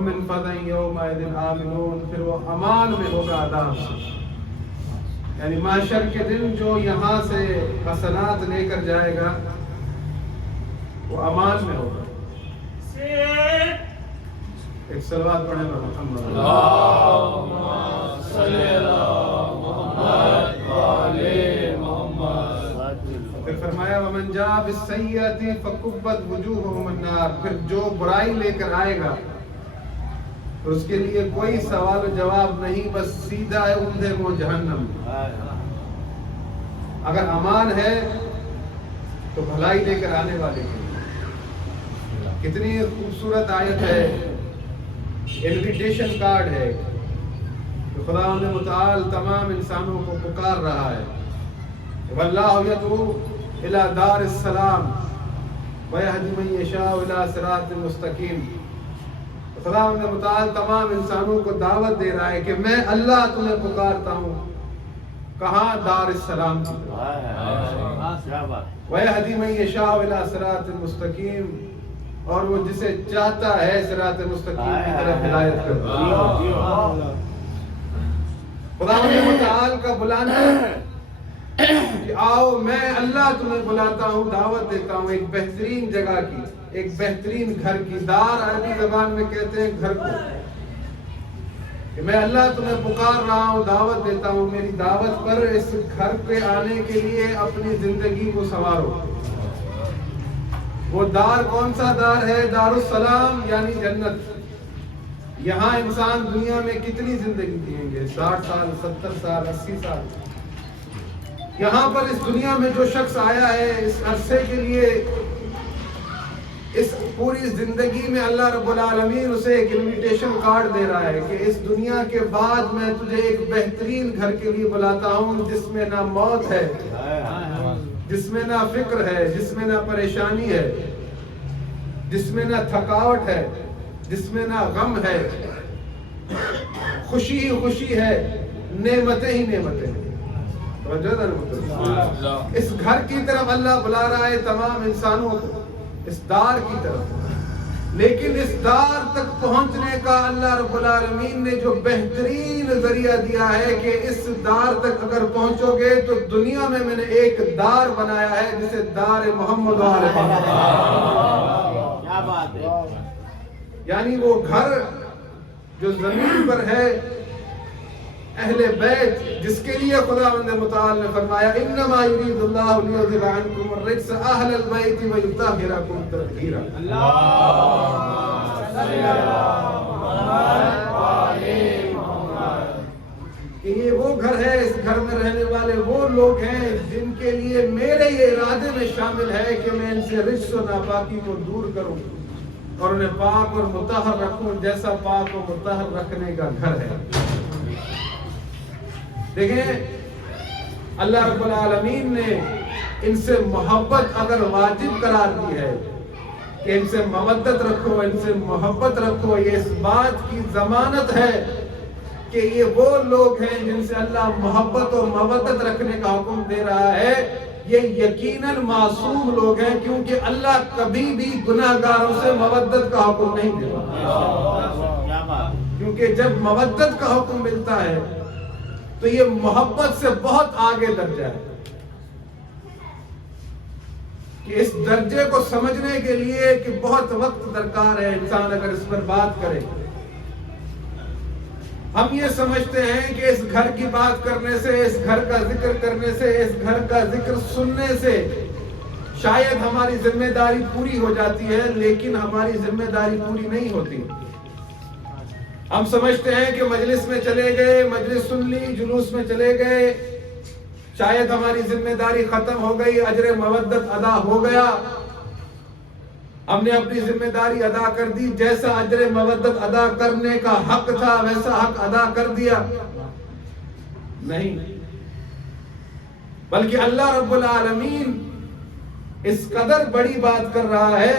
وَهُمْ مِنْ فَزَعٍ يَوْمَئِذٍ آمِنُونَ، پھر وہ امان میں ہوگا عذاب سے. یعنی محشر کے دن جو یہاں سے حسنات لے کر جائے گا وہ امان میں ہوگا. ایک صلوات پڑھیں گا محمد اللہم صلی علی محمد وعلی محمد. پھر فرمایا وَمَنْ جَاءَ بِالسَّيِّئَةِ فَكُبَّتْ وُجُوهُهُمُ النَّارُ، پھر جو برائی لے کر آئے گا تو اس کے لیے کوئی سوال و جواب نہیں، بس سیدھا ہے اندھے وہ جہنم. اگر امان ہے تو بھلائی لے کر آنے والے کے لیے. کتنی خوبصورت آیت ہے، انویٹیشن کارڈ ہے کہ خدا متعال تمام انسانوں کو پکار رہا ہے. واللہ یدعو الی دار السلام ویہدی من یشاء الی صراط مستقیم. خدا متعال تمام انسانوں کو دعوت دے رہا ہے کہ میں اللہ تمہیں پکارتا ہوں. کہاں؟ دار السلام کی طرف. ویہدی من یشاء الی صراط مستقیم، اور وہ جسے چاہتا ہے صراط مستقیم کی طرف ہدایت کرتا ہے. خدا متعال کا بلانا ہے کہ آؤ میں اللہ تمہیں بلاتا ہوں، دعوت دیتا ہوں ایک بہترین جگہ کی، ایک بہترین گھر کی. دار عربی زبان میں کہتے ہیں گھر کو، کہ میں اللہ تمہیں پکار رہا ہوں، دعوت دیتا ہوں. میری دعوت پر اس گھر پہ آنے کے لیے اپنی زندگی کو سنوارو. وہ دار کون سا دار ہے؟ دار السلام یعنی جنت. یہاں انسان دنیا میں کتنی زندگی جئیں گے؟ 60 سال، 70 سال، 80 سال. یہاں پر اس دنیا میں جو شخص آیا ہے اس عرصے کے لیے، اس پوری زندگی میں اللہ رب العالمین اسے ایک انویٹیشن کارڈ دے رہا ہے کہ اس دنیا کے بعد میں تجھے ایک بہترین گھر کے لیے بلاتا ہوں، جس میں نہ موت ہے، جس میں نہ فکر ہے، جس میں نہ پریشانی ہے، جس میں نہ تھکاوٹ ہے، جس میں نہ غم ہے. خوشی ہی خوشی ہے، نعمتیں ہی نعمتیں ہیں. اس گھر کی طرف اللہ بلا رہا ہے تمام انسانوں کو، اس دار کی طرف. لیکن اس دار تک پہنچنے کا اللہ رب العالمین نے جو بہترین ذریعہ دیا ہے کہ اس دار تک اگر پہنچو گے تو دنیا میں میں نے ایک دار بنایا ہے جسے دار محمد وآل محمد. کیا بات ہے! یعنی وہ گھر جو زمین پر ہے، اہل بیت، جس کے لیے خداوند متعال نے فرمایا انما یرید اللہ لیذھب عنکم الرجس اہل البیت ویطہرکم تطہیرا. اللہم صلی علی محمد وعلی محمد. کہ یہ وہ گھر ہے، اس گھر میں رہنے والے وہ لوگ ہیں جن کے لیے میرے یہ ارادے میں شامل ہے کہ میں ان سے رجس و ناپاکی کو دور کروں اور انہیں پاک اور مطہر رکھوں، جیسا پاک و مطہر رکھنے کا گھر ہے. دیکھیں اللہ رب العالمین نے ان سے محبت اگر واجب قرار دی ہے کہ ان سے مودت رکھو، ان سے محبت رکھو، یہ اس بات کی ضمانت ہے کہ یہ وہ لوگ ہیں جن سے اللہ محبت اور مودت رکھنے کا حکم دے رہا ہے. یہ یقیناً معصوم لوگ ہیں، کیونکہ اللہ کبھی بھی گناہ گاروں سے مودت کا حکم نہیں دیتا. کیونکہ جب مودت کا حکم ملتا ہے تو یہ محبت سے بہت آگے درجہ ہے. کہ اس درجے کو سمجھنے کے لیے کہ بہت وقت درکار ہے انسان اگر اس پر بات کرے. ہم یہ سمجھتے ہیں کہ اس گھر کی بات کرنے سے، اس گھر کا ذکر کرنے سے، اس گھر کا ذکر سننے سے شاید ہماری ذمہ داری پوری ہو جاتی ہے، لیکن ہماری ذمہ داری پوری نہیں ہوتی. ہم سمجھتے ہیں کہ مجلس میں چلے گئے، مجلس سن لی، جلوس میں چلے گئے، شاید ہماری ذمہ داری ختم ہو گئی، اجر مودت ادا ہو گیا، ہم نے اپنی ذمہ داری ادا کر دی، جیسا اجر مودت ادا کرنے کا حق تھا ویسا حق ادا کر دیا. نہیں، بلکہ اللہ رب العالمین اس قدر بڑی بات کر رہا ہے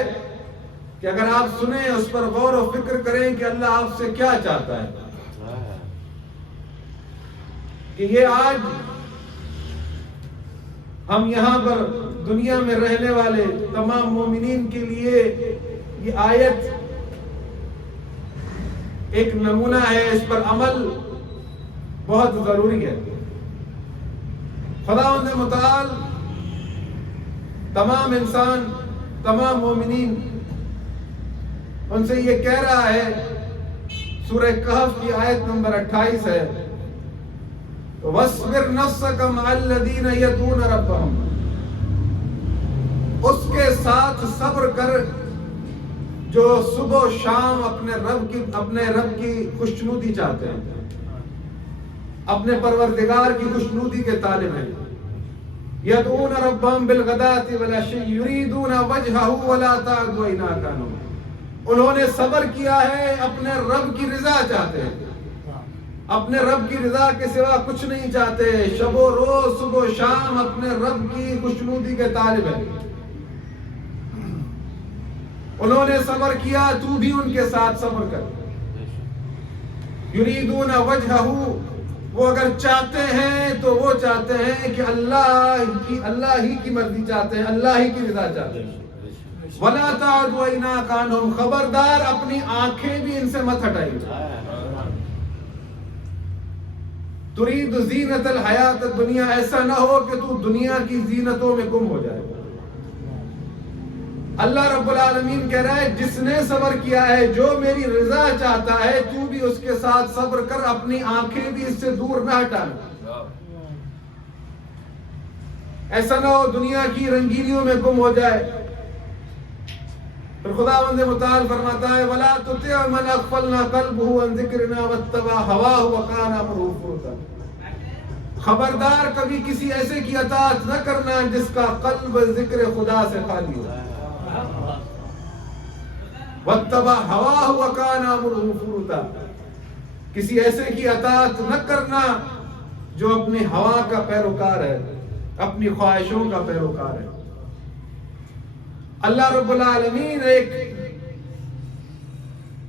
کہ اگر آپ سنیں، اس پر غور و فکر کریں کہ اللہ آپ سے کیا چاہتا ہے. کہ یہ آج ہم یہاں پر دنیا میں رہنے والے تمام مومنین کے لیے یہ آیت ایک نمونہ ہے، اس پر عمل بہت ضروری ہے۔ خداوند متعال تمام انسان، تمام مومنین، ان سے یہ کہہ رہا ہے، سورہ کہف کی آیت نمبر 28 ہے، وَاصْبِرْ نَفْسَكَ مَعَ الَّذِينَ يَدْعُونَ رَبَّهُمْ، اس کے ساتھ صبر کر جو صبح و شام اپنے رب کی خوشنودی چاہتے ہیں، اپنے پروردگار کی خوشنودی کے طالب ہیں۔ یدعون ربهم بالغداۃ والعشی یریدون وجہہ ولا تعد عیناک عنہم، انہوں نے صبر کیا ہے، اپنے رب کی رضا چاہتے ہیں، اپنے رب کی رضا کے سوا کچھ نہیں چاہتے، شب و روز صبح و شام اپنے رب کی خوشنودی کے طالب ہیں۔ انہوں نے صبر کیا، تو بھی ان کے ساتھ صبر کر۔ یریدون وجہہ، وہ اگر چاہتے ہیں تو وہ چاہتے ہیں کہ اللہ ہی کی مرضی چاہتے ہیں، اللہ ہی کی رضا چاہتے ہیں۔ وَلَا تَعْدُ عَيْنَاكَ عَنْهُمْ، خبردار اپنی آنکھیں بھی ان سے مت ہٹائیے۔ ترید زینت الحیات الدنیا، ایسا نہ ہو کہ تو دنیا کی زینتوں میں گم ہو جائے۔ اللہ رب العالمین کہہ رہا ہے جس نے صبر کیا ہے، جو میری رضا چاہتا ہے، تو بھی اس کے ساتھ صبر کر، اپنی آنکھیں بھی اس سے دور نہ ہٹانا۔ ایسا نہ ہو دنیا کی رنگینیوں میں گم ہو جائے۔ پھر خداوند متعال فرماتا ہے وَلَا تُطِعْ مَنْ أَغْفَلْنَا قَلْبُهُ عَنْ ذِكْرِنَا وَاتَّبَعَ هَوَاهُ وَكَانَ أَمْرُهُ فُرُطًا، خبردار کبھی کسی ایسے کی اطاعت نہ کرنا جس کا قلب ذکر خدا سے خالی ہو۔ وَاتَّبَعَ هَوَاهُ وَكَانَ أَمْرُهُ فُرُطًا، کسی ایسے کی اطاعت نہ کرنا جو اپنی ہوا کا پیروکار ہے، اپنی خواہشوں کا پیروکار ہے۔ اللہ رب العالمین ایک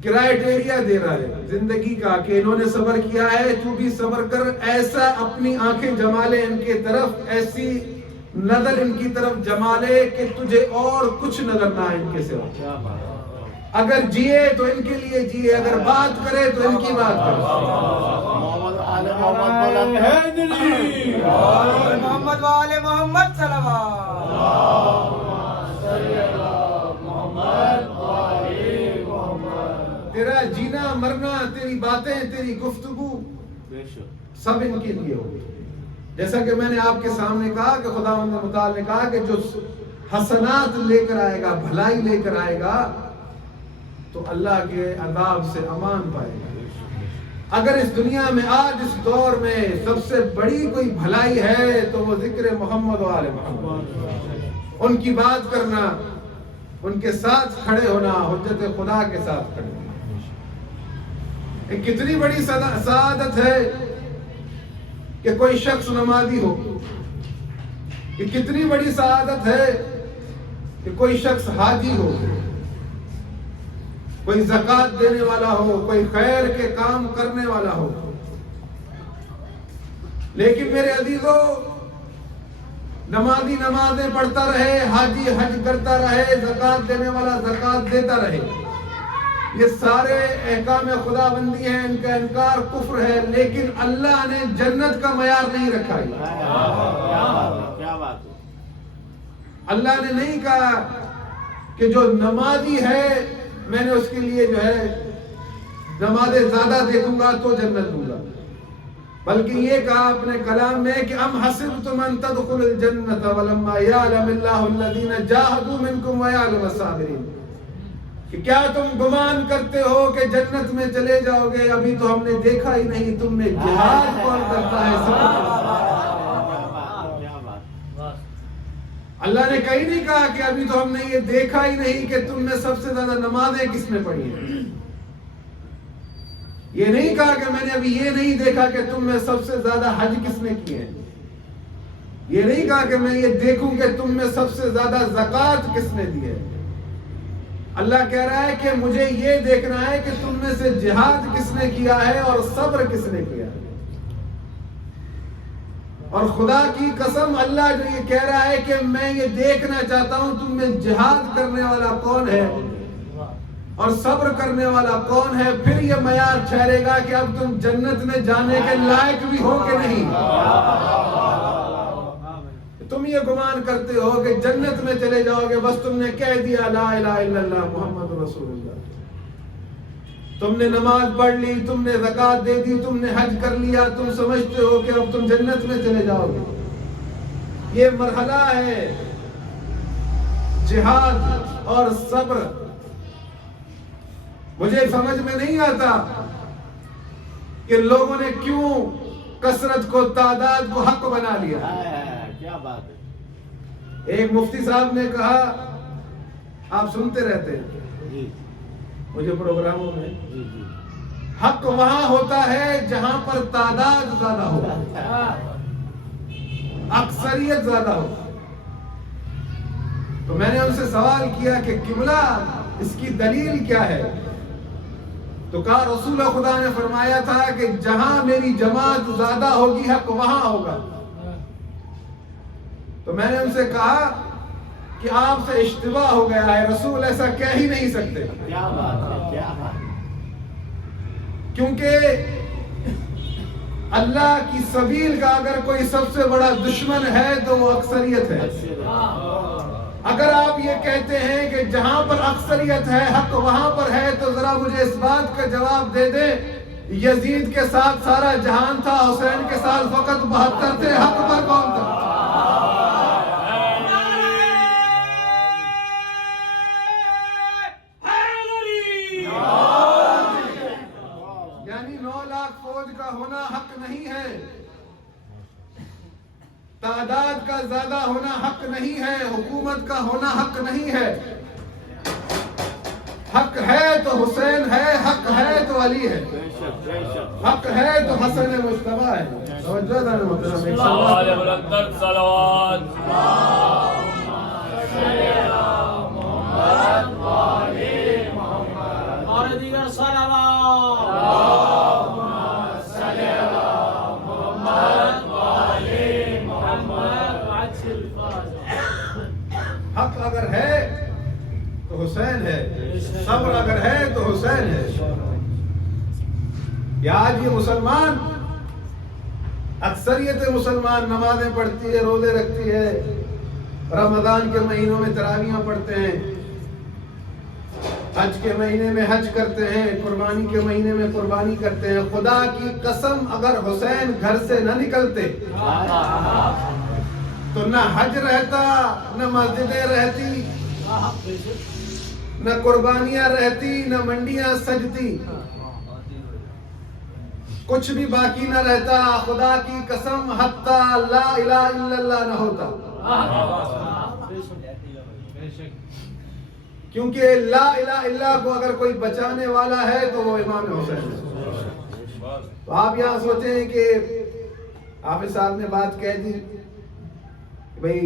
کرائٹیریا دے رہا ہے زندگی کا کہ انہوں نے صبر کیا ہے، تو بھی صبر کر، ایسا اپنی آنکھیں جما لے ان کی طرف، ایسی نظر ان کی طرف جما لے کہ تجھے اور کچھ نظر نہ آئے ان کے سوا۔ اگر جیے تو ان کے لیے جیے، اگر بات کرے تو ان کی بات کرے۔ محمد والے محمد صلوات۔ تیرا جینا مرنا، تیری باتیں، تیری گفتگو سب ان کے لیے ہوگی۔ جیسا کہ میں نے آپ کے سامنے کہا کہ خداوند متعال نے کہا کہ جو حسنات لے کر آئے گا، بھلائی لے کر آئے گا، تو اللہ کے عذاب سے امان پائے گا۔ اگر اس دنیا میں آج اس دور میں سب سے بڑی کوئی بھلائی ہے تو وہ ذکر محمد و آل محمد، ان کی بات کرنا، ان کے ساتھ کھڑے ہونا، حجت خدا کے ساتھ کھڑے ہونا۔ کتنی بڑی سعادت ہے کہ کوئی شخص نمازی ہو، یہ کتنی بڑی سعادت ہے کہ کوئی شخص حاجی ہو، کوئی زکوٰۃ دینے والا ہو، کوئی خیر کے کام کرنے والا ہو۔ لیکن میرے عزیزو، نمازی نمازیں پڑھتا رہے، حاجی حج کرتا رہے، زکوٰۃ دینے والا زکوٰۃ دیتا رہے، یہ سارے احکام خدا بندی ہیں، ان کا انکار کفر ہے، لیکن اللہ نے جنت کا معیار نہیں رکھا ہے۔ اللہ نے نہیں کہا کہ جو نمازی ہے میں نے اس کے لیے جو ہے نمازیں زیادہ دیکھوں گا تو جنت دوں گا، بلکہ یہ کہا اپنے کلام میں کہ ام حسبتم ان تدخلوا الجنۃ ولما یعلم اللہ الذین جاہدوا منکم ویعلم الصابرین، کہ کیا تم گمان کرتے ہو کہ جنت میں چلے جاؤ گے، ابھی تو ہم نے دیکھا ہی نہیں تم میں جہاد کون کرتا ہے۔ اللہ نے کہیں نہیں کہا کہ ابھی تو ہم نے یہ دیکھا ہی نہیں کہ تم میں سب سے زیادہ نمازیں کس نے پڑھی ہیں، یہ نہیں کہا کہ میں نے ابھی یہ نہیں دیکھا کہ تم میں سب سے زیادہ حج کس نے کیے ہیں، یہ نہیں کہا کہ میں یہ دیکھوں کہ تم میں سب سے زیادہ زکوٰۃ کس نے دی ہے۔ اللہ کہہ رہا ہے کہ مجھے یہ دیکھنا ہے کہ تم میں سے جہاد کس نے کیا ہے اور صبر کس نے کیا ہے۔ اور خدا کی قسم اللہ جو یہ کہہ رہا ہے کہ میں یہ دیکھنا چاہتا ہوں تم میں جہاد کرنے والا کون ہے، اور صبر کرنے والا کون ہے، پھر یہ معیار ٹھہرے گا کہ اب تم جنت میں جانے کے لائق بھی ہو کہ نہیں۔ تم یہ گمان کرتے ہو کہ جنت میں چلے جاؤ گے بس تم نے کہہ دیا لا الہ الا اللہ محمد رسول اللہ، تم نے نماز پڑھ لی، تم نے زکوٰۃ دے دی، تم نے حج کر لیا، تم سمجھتے ہو کہ اب تم جنت میں چلے جاؤ گے۔ یہ مرحلہ ہے جہاد اور صبر۔ مجھے سمجھ میں نہیں آتا کہ لوگوں نے کیوں کثرت کو، تعداد کو حق بنا لیا۔ کیا بات ہے۔ ایک مفتی صاحب نے کہا، آپ سنتے رہتے ہیں جی مجھے پروگراموں میں، جی جی حق وہاں ہوتا ہے جہاں پر تعداد زیادہ ہو، اکثریت زیادہ ہو۔ تو میں نے ان سے سوال کیا کہ قبلہ اس کی دلیل کیا ہے؟ تو کہا رسول خدا نے فرمایا تھا کہ جہاں میری جماعت زیادہ ہوگی حق وہاں ہوگا۔ تو میں نے ان سے کہا کہ آپ سے اشتباہ ہو گیا ہے، رسول ایسا کہہ ہی نہیں سکتے۔ کیا بات ہے، کیا بات ہے۔ کیونکہ اللہ کی سبیل کا اگر کوئی سب سے بڑا دشمن ہے تو وہ اکثریت ہے۔ اگر آپ یہ کہتے ہیں کہ جہاں پر اکثریت ہے حق وہاں پر ہے، تو ذرا مجھے اس بات کا جواب دے دیں، یزید کے ساتھ سارا جہان تھا، حسین کے ساتھ فقط 72 تھے، حق پر کون تھا؟ یعنی 9 لاکھ فوج کا ہونا حق نہیں ہے، تعداد کا زیادہ ہونا حق نہیں ہے، حکومت کا ہونا حق نہیں ہے۔ حق ہے تو حسین ہے، حق ہے تو علی ہے، بے شک بے شک۔ حق ہے تو حسن مجتبیٰ ہے۔ توجہ دار محترم، ایک صلوات اور دیگر حق اگر ہے تو حسین ہے، صبر اگر ہے تو حسین ہے۔ یا آج یہ مسلمان، اکثریت مسلمان نمازیں پڑھتی ہے، روزے رکھتی ہے، رمضان کے مہینوں میں تراویحاں پڑھتے ہیں، حج کے مہینے میں حج کرتے ہیں، قربانی کے مہینے میں قربانی کرتے ہیں۔ خدا کی قسم اگر حسین گھر سے نہ نکلتے تو نہ حج رہتا، نہ مسجدیں رہتی، نہ قربانیاں رہتی، نہ منڈیاں سجتی، کچھ بھی باقی نہ رہتا۔ خدا کی قسم حتی لا الہ الا اللہ نہ ہوتا، کیونکہ لا الہ الا اللہ کو اگر کوئی بچانے والا ہے تو وہ امام حسین ہے۔ تو آپ یہاں سوچیں کہ حافظ صاحب نے بات کہہ دی بھئی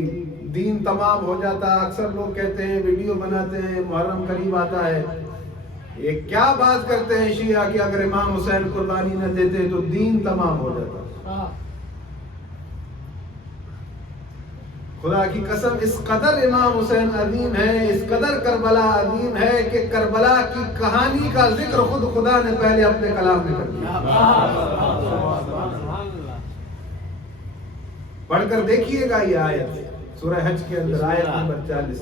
دین تمام ہو جاتا، اکثر لوگ کہتے ہیں، ویڈیو بناتے ہیں، محرم قریب آتا ہے، یہ کیا بات کرتے ہیں شیعہ کہ اگر امام حسین قربانی نہ دیتے تو دین تمام ہو جاتا۔ خدا کی قسم اس قدر امام حسین عظیم ہے، اس قدر کربلا عظیم ہے کہ کربلا کی کہانی کا ذکر خود خدا نے پہلے اپنے کلام میں کر دیا۔ پڑھ کر دیکھیے گا یہ آیت سورہ حج کے اندر، آیت نمبر 40،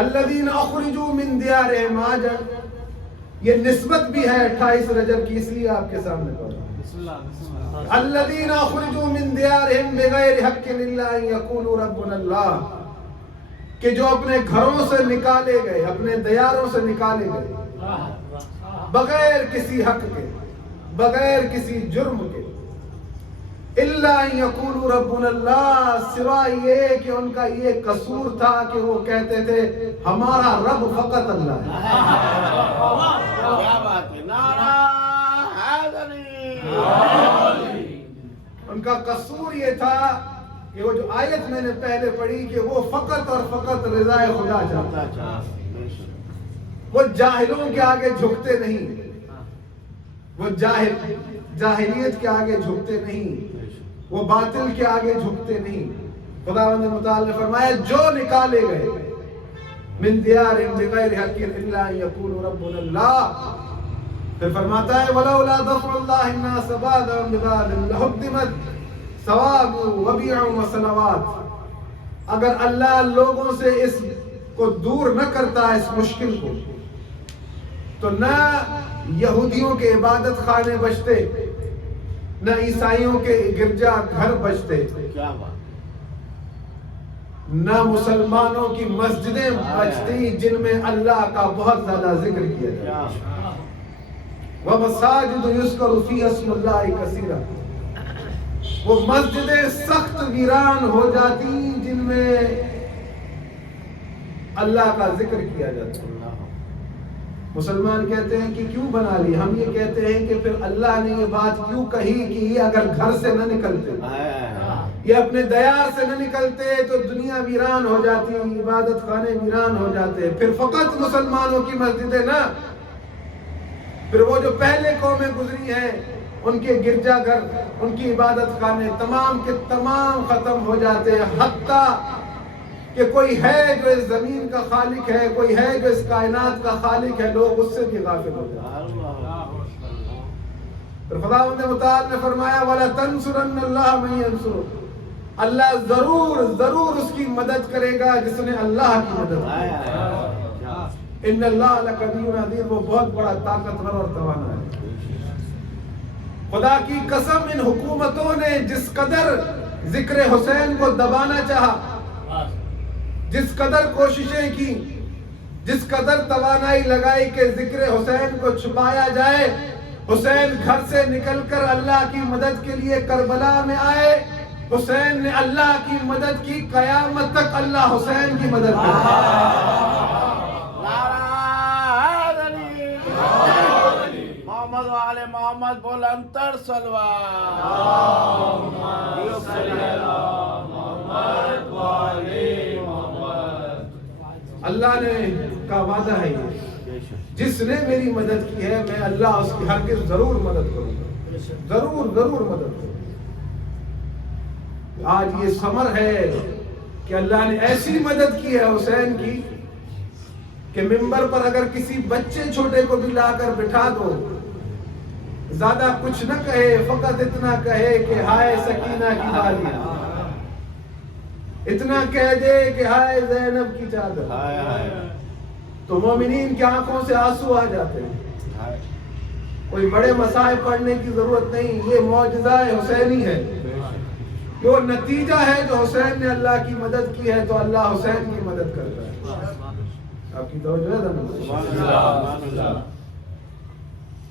الذین اخرجوا من دیارہم آجا، یہ نسبت بھی ہے 28 رجب کی، اس لیے آپ کے سامنے پڑھ رہا ہوں۔ الذین اخرجوا من دیارہم بغیر حق الا ان یقولوا ربنا اللہ، کہ جو اپنے گھروں سے نکالے گئے، اپنے دیاروں سے نکالے گئے بغیر کسی حق کے، بغیر کسی جرم کے، الا ان یقولوا ربنا اللہ، سوائے یہ کہ ان کا یہ قصور تھا کہ وہ کہتے تھے ہمارا رب فقط اللہ ہے۔ کیا بات ہے، نعرہ حیدری۔ ان کا قصور یہ تھا کہ وہ جو آیت میں نے پہلے پڑھی کہ وہ فقط اور فقط رضا خدا چاہتا ہے، وہ جاہلوں کے آگے جھکتے نہیں، وہ جاہلیت کے آگے جھکتے نہیں، وہ باطل کے آگے جھکتے نہیں۔ خداوند متعال نے فرمایا جو نکالے گئے من دیارہم بغیر حق الا ان یقولوا ربنا اللہ. پھر فرماتا ہے ولولا دفع اللہ الناس بعضهم ببعض لہدمت صوامع وبیع وصلوات. اگر اللہ لوگوں سے اس کو دور نہ کرتا اس مشکل کو تو نہ یہودیوں کے عبادت خانے بچتے نہ عیسائیوں کے گرجا گھر بچتے کیا بات نہ مسلمانوں کی مسجدیں بچتی جن میں اللہ کا بہت زیادہ ذکر کیا جاتا ہے. وَمَسَاجِدُ يُذْكَرُ فِيهَا اسْمُ اللَّهِ كَثِيرًا. وہ مسجدیں سخت ویران ہو جاتی جن میں اللہ کا ذکر کیا جاتا ہے. مسلمان کہتے ہیں کہ کیوں بنا لی؟ ہم یہ کہتے ہیں کہ پھر اللہ نے یہ بات کیوں کہی کہ یہ اگر گھر سے نہ نکلتے یہ اپنے دیار سے نہ نکلتے تو دنیا ویران ہو جاتی عبادت خانے ویران ہو جاتے. پھر فقط مسلمانوں کی مسجدیں نہ پھر وہ جو پہلے قومیں گزری ہیں ان کے گرجا گھر ان کی عبادت خانے تمام کے تمام ختم ہو جاتے ہیں. حتیٰ کہ کوئی ہے جو اس زمین کا خالق ہے کوئی ہے جو اس کائنات کا خالق ہے لوگ اس سے بھی غافل ہو جاتے ہیں. پھر خداوند متعال نے فرمایا وَلَا تَنْصُرَنَّ اللَّهَ مَن يَنْصُرُهُ. اللہ ضرور اس کی مدد کرے گا جس نے اللہ کی مدد کی. ان اللہ لقوی عزیز. وہ بہت بڑا طاقتور اور توانا ہے. خدا کی قسم ان حکومتوں نے جس قدر ذکر حسین کو دبانا چاہا جس قدر کوششیں کی جس قدر توانائی لگائی کہ ذکر حسین کو چھپایا جائے. حسین گھر سے نکل کر اللہ کی مدد کے لیے کربلا میں آئے. حسین نے اللہ کی مدد کی. قیامت تک اللہ حسین کی مدد کرے. محمد والے محمد بلندر صلوات. اللہ نے کا وعدہ ہے یہ جس نے میری مدد کی ہے میں اللہ اس کی ہرگز ضرور مدد کروں گا. ضرور مدد کروں گا. آج یہ ثمر ہے کہ اللہ نے ایسی مدد کی ہے حسین کی کہ ممبر پر اگر کسی بچے چھوٹے کو بھی لا کر بٹھا دو زیادہ کچھ نہ کہے فقط اتنا کہے کہ ہائے سکینہ کی بالیاں. اتنا کہہ دے کہ ہائے زینب کی چادر تو مومنین کی آنکھوں سے آنسو آ جاتے ہیں. کوئی بڑے مصائب پڑھنے کی ضرورت نہیں. یہ معجزہ حسینی ہے. جو نتیجہ ہے جو حسین نے اللہ کی مدد کی ہے تو اللہ حسین کی مدد کرتا ہے. آپ کی توجہ ہے.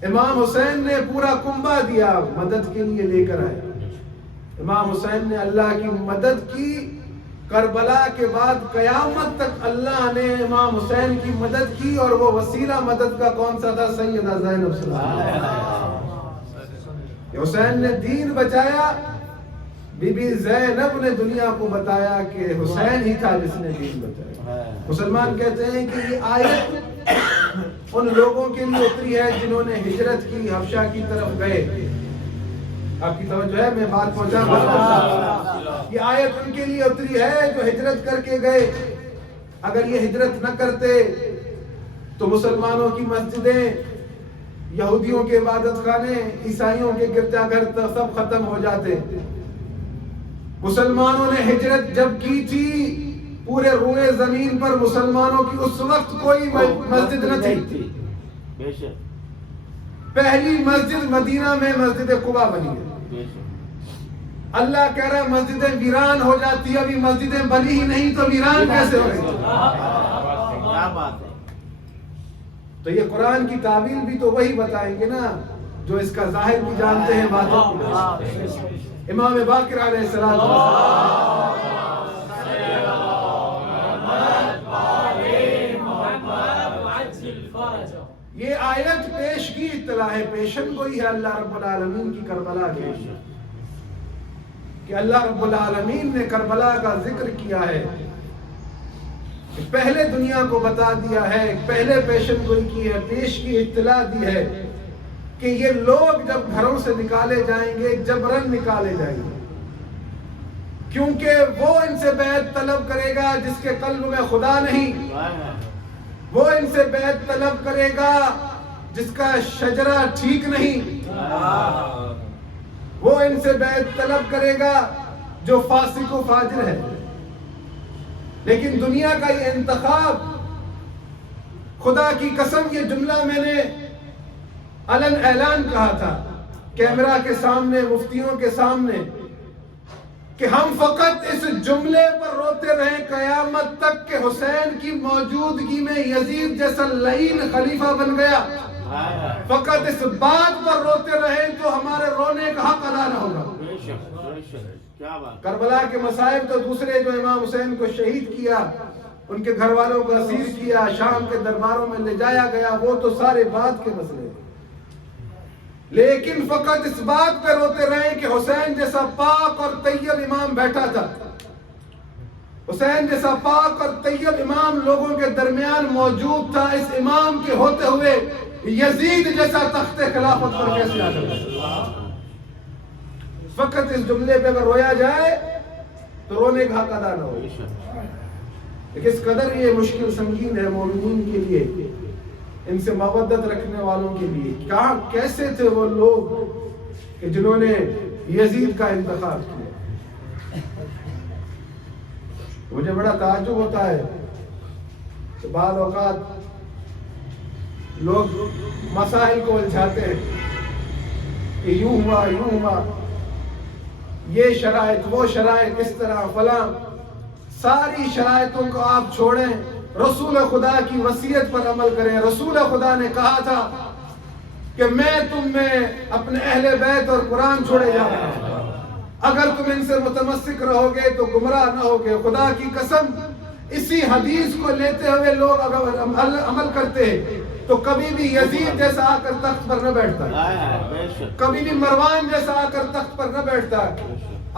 امام حسین نے پورا کنبہ دیا مدد کے لیے لے کر آئے. امام حسین نے اللہ کی مدد کی. کربلا کے بعد قیامت تک اللہ نے امام حسین کی مدد کی اور وہ وسیلہ مدد کا کون سا تھا؟ سیدہ زینب صلی اللہ علیہ وسلم. حسین نے دین بچایا. بی بی زینب نے دنیا کو بتایا کہ حسین ہی تھا جس نے دین بچایا. مسلمان کہتے ہیں کہ یہ آیت ان لوگوں کے لیے اتری ہے جنہوں نے ہجرت کی حبشہ کی طرف گئے. آپ کی توجہ ہے میں بات پہنچا. یہ آیت ان کے لیے اتری ہے جو ہجرت کر کے گئے. اگر یہ ہجرت نہ کرتے تو مسلمانوں کی مسجدیں یہودیوں کے عبادت خانے عیسائیوں کے گرجا گھر سب ختم ہو جاتے. مسلمانوں نے ہجرت جب کی تھی پورے روئے زمین پر مسلمانوں کی اس وقت کوئی مسجد نہ تھی. پہلی مسجد مدینہ میں مسجد قباء بنی ہے. اللہ کہہ رہا ہے مسجدیں ویران ہو جاتی. ابھی مسجدیں بنی ہی نہیں تو ویران کیسے ہو گئی؟ تو یہ قرآن کی تعبیر بھی تو وہی بتائیں گے نا جو اس کا ظاہر بھی جانتے ہیں باتوں کو. امام باقر علیہ السلام یہ آیت پیش کی اطلاع ہے پیشن گوئی ہے اللہ رب العالمین کی کربلا کی کہ اللہ رب العالمین نے کربلا کا ذکر کیا ہے. پہلے دنیا کو بتا دیا ہے. پہلے پیشن گوئی کی ہے پیش کی اطلاع دی ہے کہ یہ لوگ جب گھروں سے نکالے جائیں گے جبرن نکالے جائیں گے. کیونکہ وہ ان سے بیعت طلب کرے گا جس کے قلب میں خدا نہیں، وہ ان سے بیعت طلب کرے گا جس کا شجرہ ٹھیک نہیں، وہ ان سے بیعت طلب کرے گا جو فاسق و فاجر ہے۔ لیکن دنیا کا یہ انتخاب، خدا کی قسم یہ جملہ میں نے علن اعلان کہا تھا کیمرہ کے سامنے، مفتیوں کے سامنے، کہ ہم فقط اس جملے پر روتے رہیں قیامت تک کہ حسین کی موجودگی میں یزید جیسا لعین خلیفہ بن گیا، فقط اس بات پر روتے رہیں تو ہمارے رونے کا حق ادا نہ ہوگا۔ کربلا کے مصائب تو دوسرے، جو امام حسین کو شہید کیا، ان کے گھر والوں کو اسیر کیا، شام کے درباروں میں لے جایا گیا، وہ تو سارے بعد کے مسئلے، لیکن فقط اس بات پہ روتے رہیں کہ حسین جیسا پاک اور طیب امام بیٹھا تھا، حسین جیسا پاک اور طیب امام لوگوں کے درمیان موجود تھا، اس امام کے ہوتے ہوئے یزید جیسا تخت خلافت پر کیسے آ سکتا؟ فقط اس جملے پہ اگر رویا جائے تو رونے کا حق ادا نہ ہو۔ کس قدر یہ مشکل سنگین ہے مومنین کے لیے، ان سے محبت رکھنے والوں کے لیے۔ کہاں کیسے تھے وہ لوگ کہ جنہوں نے یزید کا انتخاب کیا؟ مجھے بڑا تعجب ہوتا ہے کہ بعض اوقات لوگ مسائل کو الجھاتے ہیں کہ یوں ہوا، یہ شرائط، وہ شرائط، اس طرح فلاں، ساری شرائطوں کو آپ چھوڑیں، رسول خدا کی وصیت پر عمل کریں۔ رسول خدا نے کہا تھا کہ میں تم میں اپنے اہل بیت اور قرآن چھوڑے جا رہا ہوں، اگر تم ان سے متمسک رہو گے تو گمراہ نہ ہوگے۔ خدا کی قسم، اسی حدیث کو لیتے ہوئے لوگ اگر عمل کرتے تو کبھی بھی یزید جیسا آ کر تخت پر نہ بیٹھتا، کبھی بھی مروان جیسا آ کر تخت پر نہ بیٹھتا،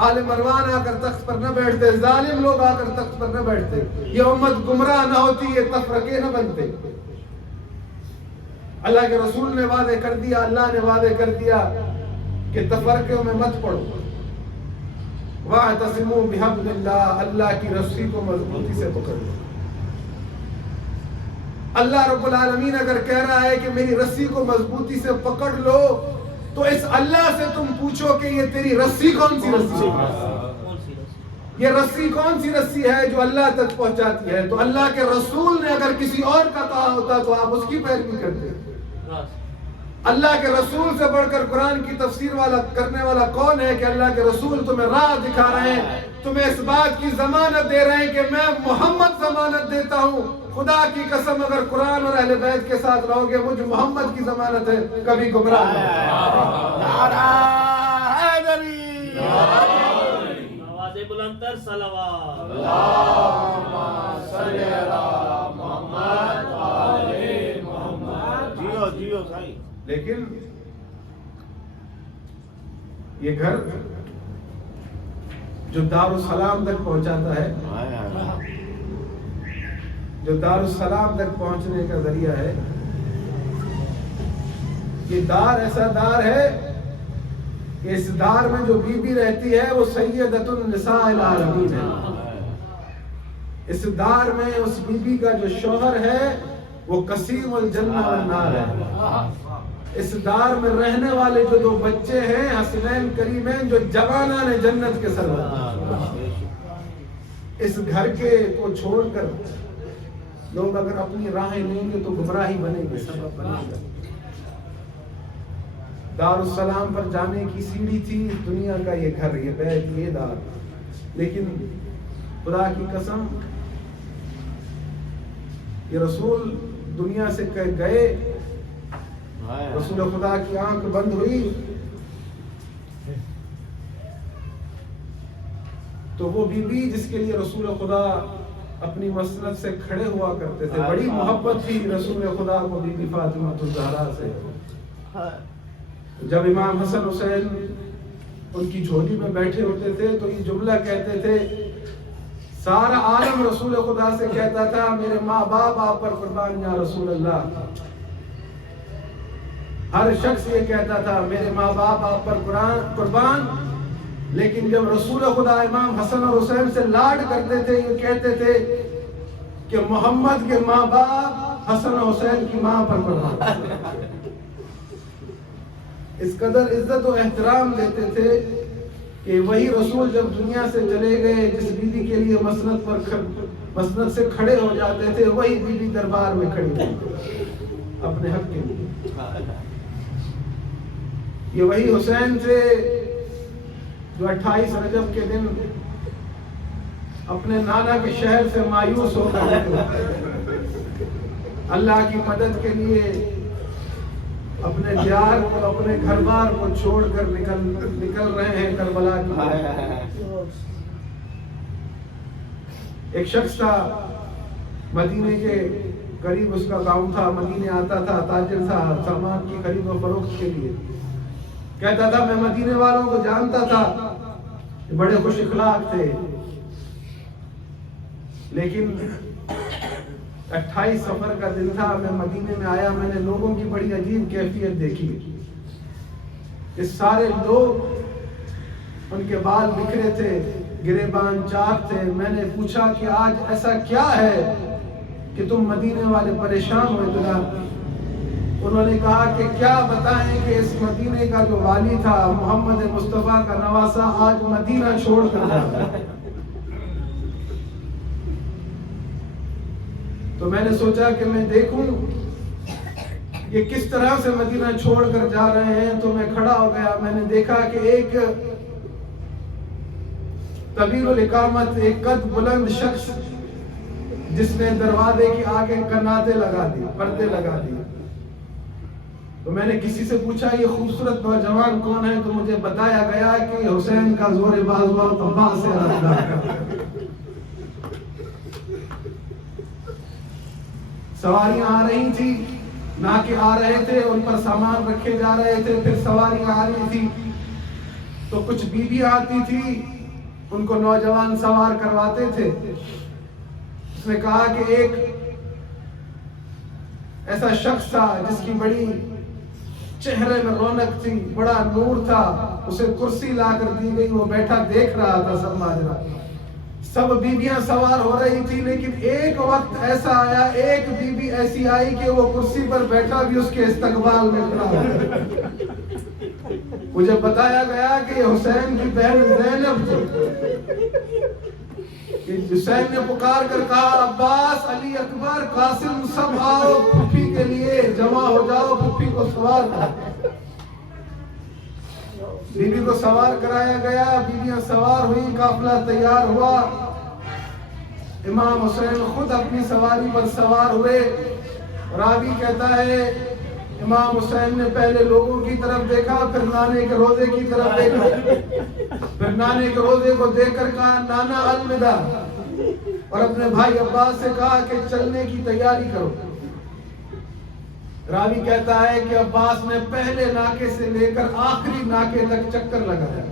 آل مروان آ کر تخت پر نہ بیٹھتے، ظالم لوگ آ کر تخت پر نہ بیٹھتے، یہ امت گمراہ نہ ہوتی، یہ تفرقے نہ بنتے۔ اللہ کے رسول نے وعدے کر دیا، اللہ نے وعدے کر دیا کہ تفرقوں میں مت پڑو، وَاعْتَصِمُوا بِحَبْلِ اللَّهِ، اللہ کی رسی کو مضبوطی سے پکڑ لو۔ اللہ رب العالمین اگر کہہ رہا ہے کہ میری رسی کو مضبوطی سے پکڑ لو، تو اس اللہ سے تم پوچھو کہ یہ تیری رسی کون سی رسی ہے؟ یہ رسی کون سی رسی ہے جو اللہ تک پہنچاتی ہے؟ تو اللہ کے رسول نے اگر کسی اور کا کہا ہوتا تو آپ اس کی پیروی کرتے۔ اللہ کے رسول سے بڑھ کر قرآن کی تفسیر کرنے والا کون ہے کہ اللہ کے رسول تمہیں راہ دکھا رہے ہیں، تمہیں اس بات کی ضمانت دے رہے ہیں کہ میں محمد ضمانت دیتا ہوں، خدا کی قسم اگر قرآن اور اہل بیت کے ساتھ رہو گے، مجھ محمد کی ضمانت ہے کبھی گمراہ نہ آواز بلند تر صلوات۔ جیو صحیح۔ لیکن یہ گھر جو دارالسلام تک پہنچاتا ہے، جو دارالسلام تک پہنچنے کا ذریعہ ہے، یہ دار ایسا دار ہے کہ اس دار میں جو بی بی رہتی ہے وہ سیدۃ النساء العالمین ہے۔ اس دار میں اس بی بی کا جو شوہر ہے وہ قسیم الجنہ والنار ہے۔ اس دار میں رہنے والے جو دو بچے ہیں حسنین کریمین جو جوانان جنت کے سرور، اس گھر کے کو چھوڑ کر لوگ اگر اپنی راہیں لیں گے تو گمراہی بنے گی، سبب بنے گا۔ دارالسلام پر جانے کی سیڑھی تھی دنیا کا یہ گھر، یہ بیت، یہ دار، لیکن خدا کی قسم یہ رسول دنیا سے گئے، رسول خدا کی آنکھ بند ہوئی تو وہ بی بی جس کے لیے رسول خدا اپنی مسند سے کھڑے ہوا کرتے تھے، بڑی محبت تھی رسول خدا کو بی بی فاطمہ الزہرا سے۔ جب امام حسن حسین ان کی جھولی میں بیٹھے ہوتے تھے تو یہ جملہ کہتے تھے، سارا عالم رسول خدا سے کہتا تھا میرے ماں باپ آپ پر قربان یا رسول اللہ، ہر شخص یہ کہتا تھا میرے ماں باپ آپ پر قربان لیکن جب رسول خدا امام حسن اور حسین سے لاڈ کرتے تھے یہ کہتے تھے کہ محمد کے ماں باپ حسن اور حسین کی ماں پر قربان. اس قدر عزت و احترام دیتے تھے کہ وہی رسول جب دنیا سے چلے گئے جس بیوی کے لیے مسند سے کھڑے ہو جاتے تھے وہی بیوی دربار میں کھڑی ہوئی اپنے حق کے لیے. یہ وہی حسین تھے جو 28 رجب کے دن اپنے نانا کے شہر سے مایوس ہو کر اللہ کی مدد کے لیے اپنے دیار کو اپنے گھر بار کو چھوڑ کر نکل رہے ہیں کربلا کی. ایک شخص تھا مدینے کے قریب اس کا گاؤں تھا, مدینے آتا تھا, تاجر تھا, سامان کی خرید و فروخت کے لیے. کہتا تھا میں مدینے والوں کو جانتا تھا, بڑے خوش اخلاق تھے, لیکن 28 سفر کا دن تھا, میں مدینے میں آیا, میں نے لوگوں کی بڑی عجیب کیفیت دیکھی کہ سارے لوگ ان کے بال بکھرے تھے, گریبان چاک تھے. میں نے پوچھا کہ آج ایسا کیا ہے کہ تم مدینے والے پریشان ہو اتنا؟ انہوں نے کہا کہ کیا بتائیں کہ اس مدینے کا جو والی تھا محمد مصطفیٰ کا نواسا آج مدینہ چھوڑ کر جاتا ہے. تو میں نے سوچا کہ میں دیکھوں یہ کس طرح سے مدینہ چھوڑ کر جا رہے ہیں. تو میں کھڑا ہو گیا, میں نے دیکھا کہ ایک طویل الاقامت, ایک قد بلند شخص جس نے دروازے کے آگے کناتے لگا دی, پردے لگا دی. تو میں نے کسی سے پوچھا یہ خوبصورت نوجوان کون ہے؟ تو مجھے بتایا گیا کہ حسین کا زور بازو اور عباس سے رابطہ. سواریاں آ رہی تھی, ناکے آ رہے تھے, ان پر سامان رکھے جا رہے تھے, پھر سواریاں آ رہی تھی تو کچھ بیویاں آتی تھی, ان کو نوجوان سوار کرواتے تھے. اس نے کہا کہ ایک ایسا شخص تھا جس کی بڑی چہرے میں رونق تھی, بڑا نور تھا, اسے کرسی لا کر دی گئی, وہ بیٹھا دیکھ رہا تھا سب ماجرا. سب بیویاں سوار ہو رہی تھی, لیکن ایک وقت ایسا آیا, ایک بیوی ایسی آئی کہ وہ کرسی پر بیٹھا بھی اس کے استقبال میں کھڑا ہوا. مجھے بتایا گیا کہ یہ حسین کی بہن زینب تھی. حسین نے پکار کر کہا عباس, علی اکبر, قاسم, سب آؤ پھپھی کے لیے جمع ہو جاؤ, پھپھی کو سوار کرو. بیوی کو سوار کرایا گیا, بیویاں سوار ہوئی, قافلہ تیار ہوا. امام حسین خود اپنی سواری پر سوار ہوئے. راوی کہتا ہے امام حسین نے پہلے لوگوں کی طرف دیکھا, پھر نانے کے روزے کی طرف دیکھا, پھر نانے کے روزے کو دیکھ کر کہا نانا الوداع, اور اپنے بھائی عباس سے کہا کہ چلنے کی تیاری کرو. راوی کہتا ہے کہ عباس نے پہلے ناکے سے لے کر آخری ناکے تک چکر لگایا.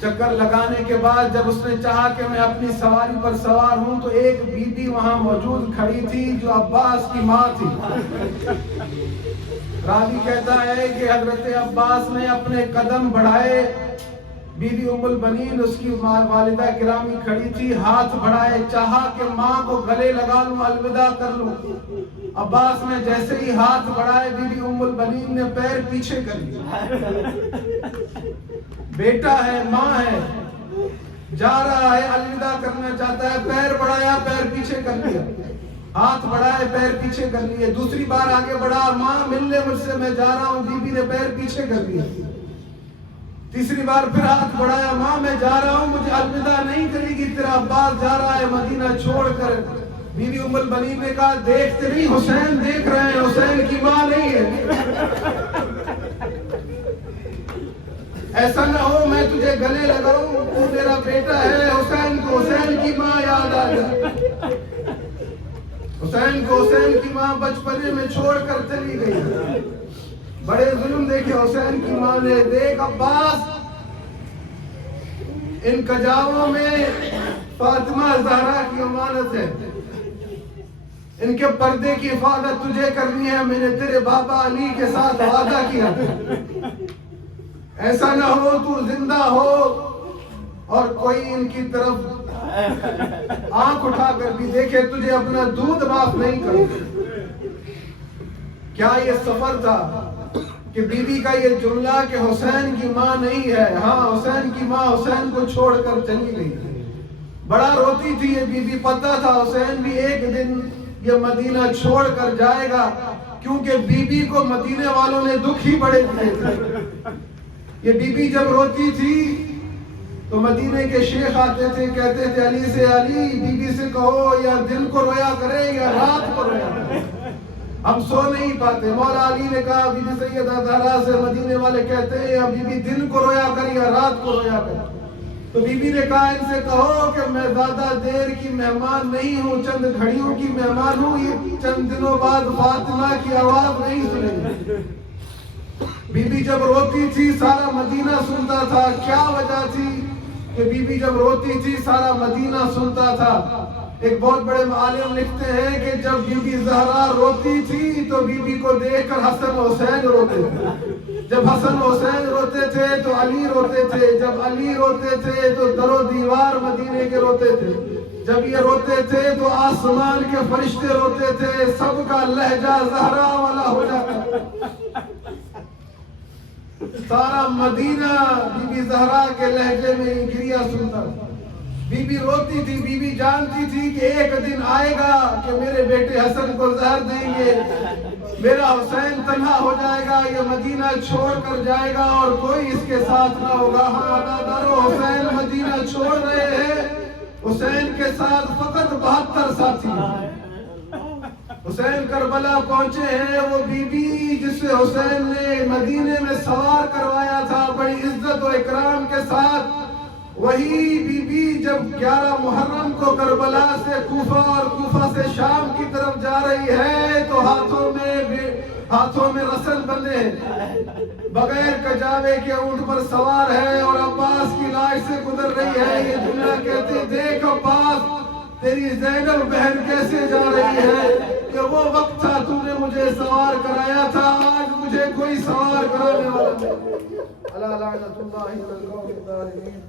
چکر لگانے کے بعد جب اس نے چاہا کہ میں اپنی سواری پر سوار ہوں تو ایک بی بی وہاں موجود کھڑی تھی جو عباس کی ماں تھی. راوی کہتا ہے کہ حضرت عباس نے اپنے قدم بڑھائے, بی بی ام البنین اس کی والدہ گرامی کھڑی تھی, ہاتھ بڑھائے, چاہا کہ ماں کو گلے لگا لوں, الوداع کر لوں. عباس نے جیسے ہی ہاتھ بڑھائے, بی بی ام البنین نے پیر پیچھے کر لیا. بیٹا ہے, ماں ہے, جا رہا ہے, الوداع کرنا چاہتا ہے, پیر بڑھایا, پیر پیچھے کر لیا, ہاتھ بڑھائے, پیر پیچھے کر لیے. دوسری بار آگے بڑھا, ماں مل لے مجھ سے, میں جا رہا ہوں, بی بی نے پیر پیچھے کر لیا. تیسری بار پھر ہاتھ بڑھایا, ماں میں جا رہا ہوں, مجھے الوداع نہیں کرے گی, تیرا عباس جا رہا ہے مدینہ چھوڑ کر. بی بی ام البنین نے کہا دیکھتے نہیں, حسین دیکھ رہے ہیں, حسین کی ماں نہیں ہے. ایسا نہ ہو میں تجھے گلے لگاؤں, تو میرا بیٹا ہے. حسین کو حسین کی ماں یاد آ جائے. حسین کو حسین کی ماں بچپنے میں چھوڑ کر چلی گئی. بڑے ظلم دیکھے حسین کی ماں نے. دیکھ عباس, ان کجاووں میں فاطمہ زہرا کی امانت ہے, ان کے پردے کی حفاظت تجھے کرنی ہے. میں نے تیرے بابا علی کے ساتھ وعدہ کیا. ایسا نہ ہو تو زندہ ہو اور کوئی ان کی طرف آنکھ اٹھا کر بھی دیکھے تجھے اپنا دودھ معاف نہیں کروں. کیا یہ سفر تھا کہ بی بی کا یہ جملہ کہ حسین کی ماں نہیں ہے. ہاں حسین کی ماں حسین کو چھوڑ کر چلی گئی. بڑا روتی تھی یہ بی بی, پتہ تھا حسین بھی ایک دن یہ مدینہ چھوڑ کر جائے گا, کیونکہ بی بی کو مدینے والوں نے دکھ ہی بڑے دیے تھے. یہ بی بی جب روتی تھی تو مدینے کے شیخ آتے تھے, کہتے تھے علی سے, علی بی بی سے کہو یا دن کو رویا کرے یا رات کو رویا کرے, ہم سو نہیں پاتے. مولا علی نے کہا بی بی سیدہ زہرا سے, مدینے والے کہتے ہیں یا بی بی دن کو رویا کر یا رات کو رویا کر. تو بی بی نے کہا ان سے کہو کہ میں زیادہ دیر کی مہمان نہیں ہوں, چند گھڑیوں کی مہمان ہوں, یہ چند دنوں بعد فاطمہ کی آواز نہیں سنیں گے. بی بی جب روتی تھی سارا مدینہ سنتا تھا. کیا وجہ تھی کہ بی بی جب روتی تھی سارا مدینہ سنتا تھا؟ ایک بہت بڑے عالم لکھتے ہیں کہ جب بی بی زہرا روتی تھی تو بی بی کو دیکھ کر حسن حسین روتے تھے. جب حسن حسین روتے تھے تو علی روتے تھے. جب علی روتے تھے تو در و دیوار مدینے کے روتے تھے. جب یہ روتے تھے تو آسمان کے فرشتے روتے تھے. سب کا لہجہ زہرا والا ہو جاتا. سارا مدینہ بی بی زہرا کے لہجے میں گریا سنتا. بی بی روتی تھی. بی بی جانتی تھی کہ ایک دن آئے گا کہ میرے بیٹے حسن کو زہر دیں گے, میرا حسین تنہا ہو جائے گا, یہ مدینہ چھوڑ کر جائے گا اور کوئی اس کے ساتھ نہ ہوگا. ہم وفادارو حسین مدینہ چھوڑ رہے ہیں, حسین کے ساتھ فقط 72 ساتھی. حسین کربلا پہنچے ہیں. وہ بی بی جس سے حسین نے مدینے میں سوار کروایا تھا بڑی عزت و اکرام کے ساتھ, وہی بی بی جب 11 محرم کو کربلا سے کوفہ اور کوفہ سے شام کی طرف جا رہی ہے تو ہاتھوں میں رسل بندے ہیں, بغیر کجاوے کے اونٹ پر سوار ہے اور عباس کی لاش سے گزر رہی ہے. یہ جملہ کہتے دیکھ عباس تیری زینب بہن کیسے جا رہی ہے, کہ وہ وقت تھا تو نے مجھے سوار کرایا تھا, آج مجھے کوئی سوار کرانے والا نہیں. اللہ لعنت اللہ علی القوم الظالمین.